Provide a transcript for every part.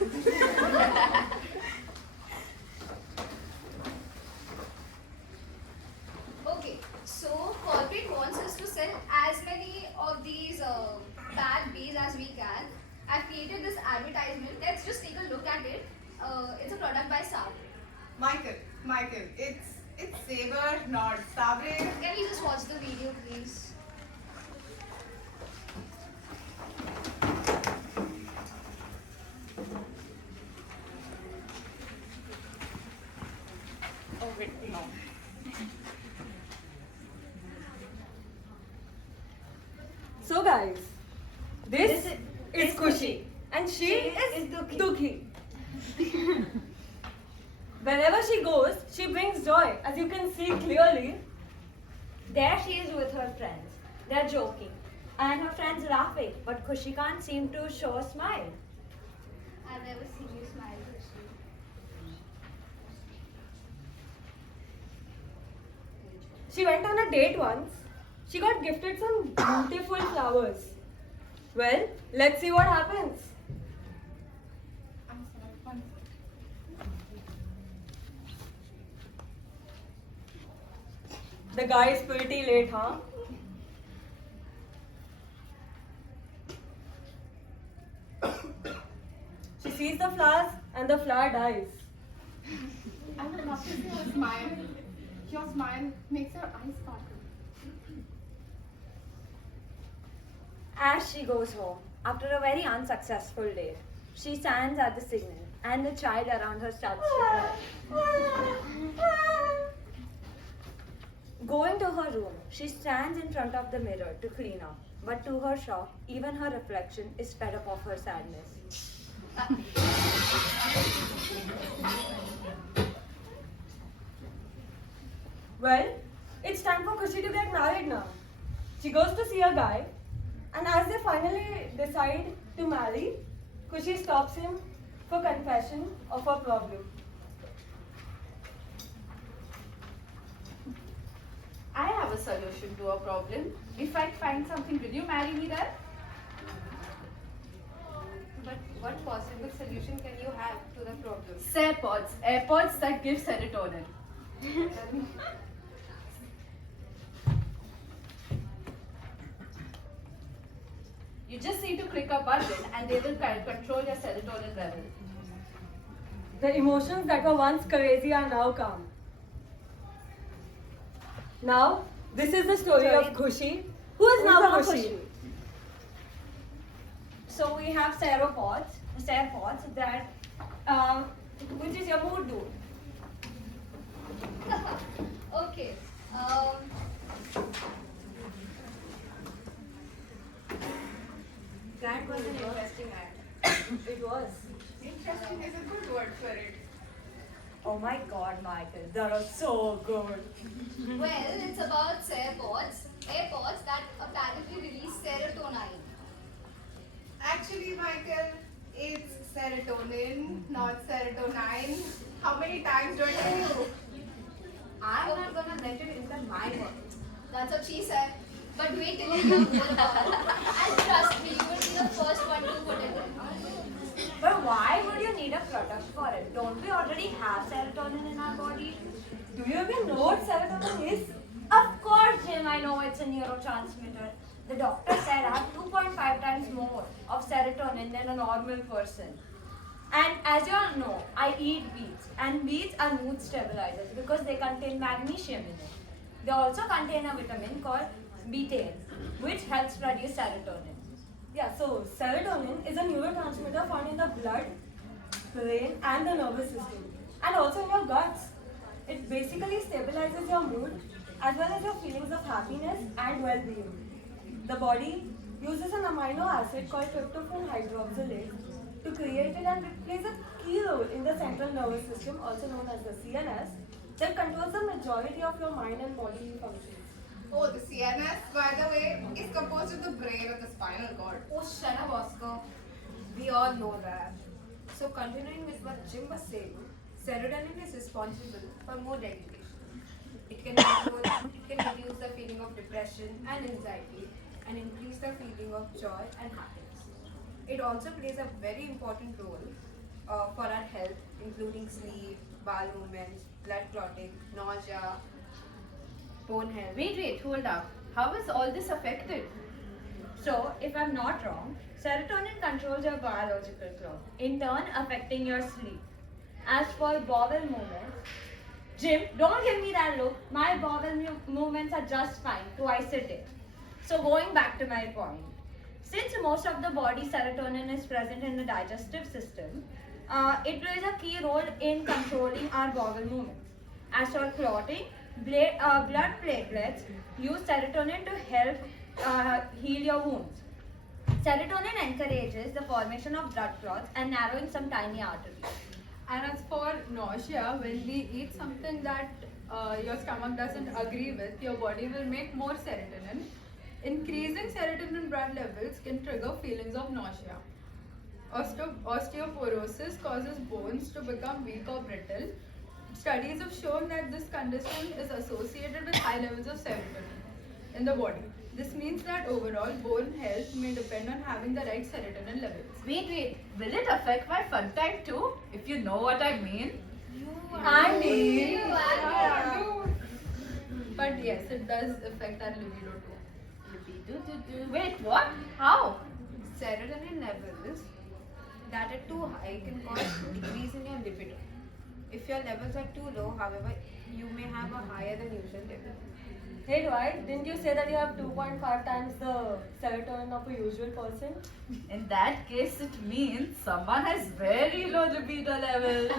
Okay, so corporate wants us to sell as many of these bad bees as we can. I've created this advertisement. Let's just take a look at it. It's a product by Sav. Michael, it's Saber, not Sabre. Can we just watch the video, please? Oh wait, no. So guys, this is Kushi and she is Dukhi. Wherever she goes, she brings joy. As you can see clearly, There she is with her friends. They're joking. And her friends laughing, but Kushi can't seem to show a smile. I've never seen you smile, Kushi. she went on a date once. She got gifted some beautiful flowers. Well, let's see what happens. I'm sorry, one. The guy is pretty late, huh? She sees the flowers and the flower dies. I would love to see her smile. Your smile makes her eyes sparkle. As she goes home, after a very unsuccessful day, she stands at the signal and the child around her starts to cry. Going to her room, she stands in front of the mirror to clean up. But to her shock, even her reflection is fed up of her sadness. Well, it's time for Kushi to get married now. She goes to see a guy, and as they finally decide to marry, Kushi stops him for confession of her problem. I have a solution to a problem. If I find something, will you marry me then? But what possible solution can you have to the problem? SerPods, AirPods that give serotonin. You just need to click a button and they will control your serotonin level. The emotions that were once crazy are now calm. Now, this is the story of Kushi, who is now Kushi. So we have SerPods that, which is your mood dude. Okay. That was an interesting ad. It was. Interesting is a good word for it. Oh my god, Michael, that was so good. Well, it's about SerPods, AirPods that apparently release serotonin. Actually, Michael, it's serotonin, not serotonin. How many times do I tell you? I'm not gonna let it enter my world. That's what she said. But wait till you hear more about it. And trust me, you will be the first one to put it in. But why would you need a product for it? Don't we already have serotonin in our body? Do you even know what serotonin is? Of course, Jim, I know it's a neurotransmitter. The doctor said I have 2.5 times more of serotonin than a normal person. And as you all know, I eat beets. And beets are mood stabilizers because they contain magnesium in it. They also contain a vitamin called betaine, which helps produce serotonin. Yeah, so serotonin is a neurotransmitter found in the blood, brain, and the nervous system, and also in your guts. It basically stabilizes your mood as well as your feelings of happiness and well-being. The body uses an amino acid called tryptophan hydroxylase to create it, and it plays a key role in the central nervous system, also known as the CNS, that controls the majority of your mind and body functions. Oh, the CNS, by the way, is composed of the brain and the spinal cord. Oh, shut up, Oscar. We all know that. So, continuing with what Jim was saying, serotonin is responsible for mood regulation. It can reduce the feeling of depression and anxiety and increase the feeling of joy and happiness. It also plays a very important role for our health, including sleep, bowel movements, blood clotting, nausea, bone health. Wait, hold up. How is all this affected? So, if I'm not wrong, serotonin controls your biological clock, in turn affecting your sleep. As for bowel movements, Jim, don't give me that look. My bowel movements are just fine twice a day. So, going back to my point, since most of the body serotonin is present in the digestive system, it plays a key role in controlling our bowel movements. As for clotting, blood platelets use serotonin to help heal your wounds. Serotonin encourages the formation of blood clots and narrowing some tiny arteries. And as for nausea, when we eat something that your stomach doesn't agree with, your body will make more serotonin. Increasing serotonin blood levels can trigger feelings of nausea. Osteoporosis causes bones to become weak or brittle. Studies have shown that this condition is associated with high levels of serotonin in the body. This means that overall bone health may depend on having the right serotonin levels. Wait. Will it affect my fun time too? If you know what I mean. Andy! But yes, it does affect our libido too. Wait, what? How? Serotonin levels that are too high can cause decrease in your libido. If your levels are too low, however, you may have a higher than usual level. Hey Dwight, didn't you say that you have 2.5 times the serotonin of a usual person? In that case, it means someone has very low libido levels.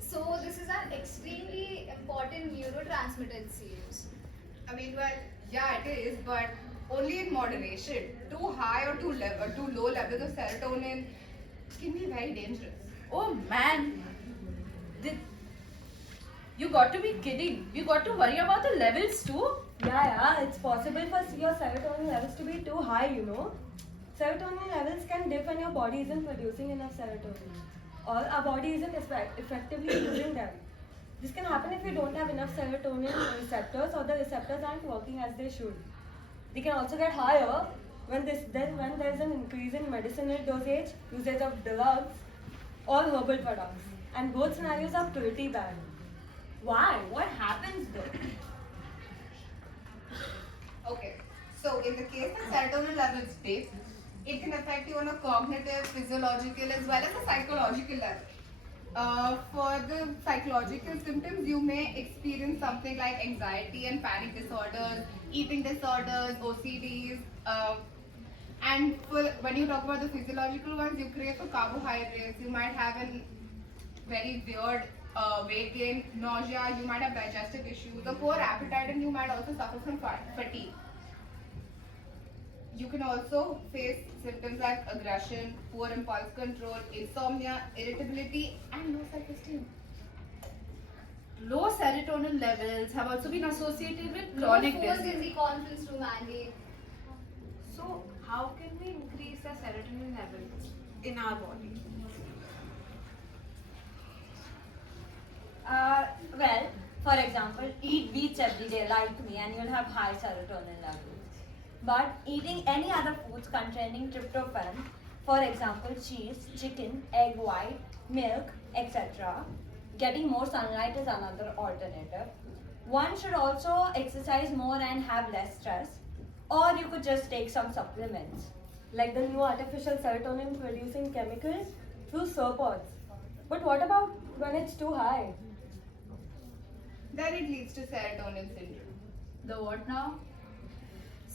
So this is an extremely important neurotransmitter, it seems. I mean, well, yeah, it is, but only in moderation. Too high or too low levels of serotonin can be very dangerous. Oh man. You got to be kidding. You got to worry about the levels too? Yeah, it's possible for your serotonin levels to be too high, you know. Serotonin levels can dip when your body isn't producing enough serotonin, or our body isn't effectively using them. This can happen if you don't have enough serotonin receptors, or the receptors aren't working as they should. They can also get higher when there's an increase in medicinal dosage, usage of drugs, or herbal products. And both scenarios are pretty bad. Why? What happens though? Okay, so in the case that serotonin levels dip, it can affect you on a cognitive, physiological, as well as a psychological level. For the psychological symptoms, you may experience something like anxiety and panic disorders, eating disorders, OCDs, and when you talk about the physiological ones, you crave for carbohydrates, you might have a very weird weight gain, nausea, you might have digestive issues, a poor appetite, and you might also suffer from fatigue. You can also face symptoms like aggression, poor impulse control, insomnia, irritability, and low self-esteem. Low serotonin levels have also been associated with No chronic phones in disease. the conference room, Andy. So, how can we increase the serotonin levels in our body? Well, for example, eat beets every day like me and you'll have high serotonin levels. But eating any other foods containing tryptophan, for example, cheese, chicken, egg white, milk, etc., getting more sunlight is another alternative. One should also exercise more and have less stress, or you could just take some supplements. Like the new artificial serotonin producing chemicals through SerPods. But what about when it's too high? Then it leads to serotonin syndrome. The what now?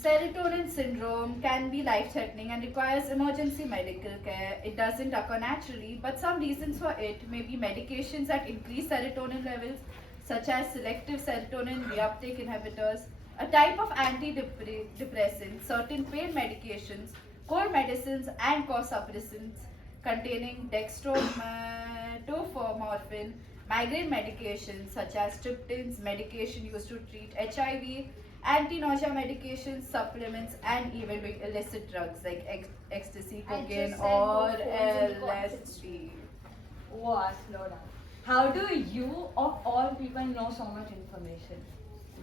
Serotonin syndrome can be life-threatening and requires emergency medical care. It doesn't occur naturally, but some reasons for it may be medications that increase serotonin levels, such as selective serotonin reuptake inhibitors, a type of antidepressant, certain pain medications, cold medicines, and cough suppressants containing dextromethorphan, migraine medications such as triptans, medication used to treat HIV, anti-nausea medications, supplements, and even illicit drugs like ecstasy, I cocaine, just said no or phones in the conference LSD. Wow, slow down. How do you, of all people, know so much information?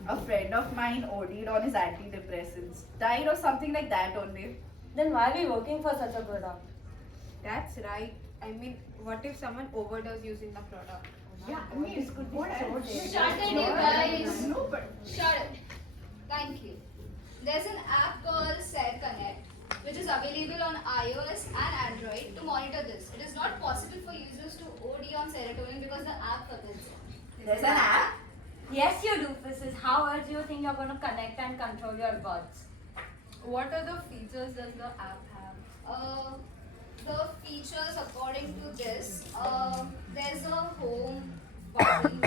A friend of mine OD'd on his antidepressants, died or something like that only. Then why are we working for such a product? That's right. I mean, what if someone overdoses using the product? Yeah, I mean, what else? Shut it, you guys. No, but Shut it. Thank you. There's an app called SerConnect, which is available on iOS and Android to monitor this. It is not possible for users to OD on serotonin because the app forbids it. There's an app. Yes, you do, Physicist. How else do you think you're going to connect and control your buds? What other features does the app have? The features according to this, there's a home button.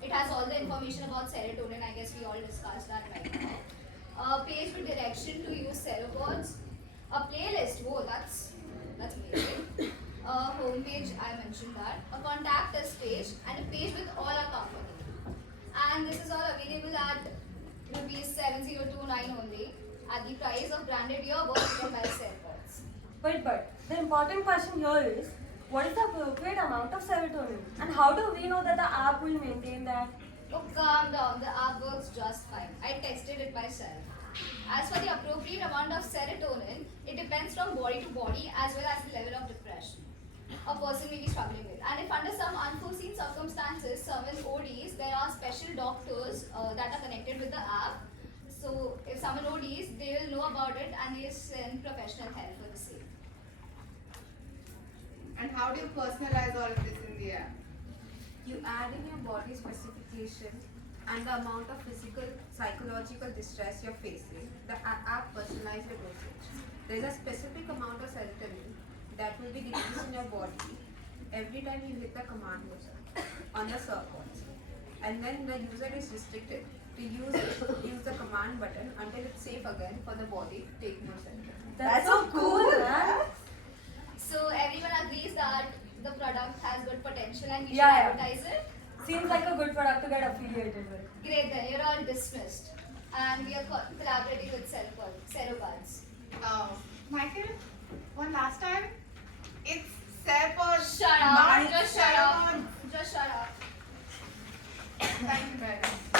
It has all the information about serotonin. I guess we all discussed that right now. A page with direction to use SerPods. A playlist. Whoa, that's amazing. A home page, I mentioned that. A contact us page and a page with all our company. And this is all available at rupees 7029 only at the price of branded earbuds from by SerPods. But the important question here is, what is the appropriate amount of serotonin? And how do we know that the app will maintain that? Oh, calm down. The app works just fine. I tested it myself. As for the appropriate amount of serotonin, it depends from body to body as well as the level of depression a person may be struggling with. And if under some unforeseen circumstances, someone ODs, there are special doctors that are connected with the app. So if someone ODs, they will know about it and they send professional help for the same. and how do you personalize all of this in the app? You add in your body specification and the amount of physical, psychological distress you're facing. The app personalizes your dosage. There's a specific amount of serotonin that will be released in your body every time you hit the command button on the SerPods. And then the user is restricted to use the command button until it's safe again for the body to take more serotonin. That's so cool, man. So everyone agrees that the product has good potential and we should Yeah. advertise it? Seems like a good product to get affiliated with. Great, then you're all dismissed. And we are collaborating with SerPods. Michael, one last time. It's SerPods. Shut up, Not just shut up. SerPods. Just shut up. Thank you, guys.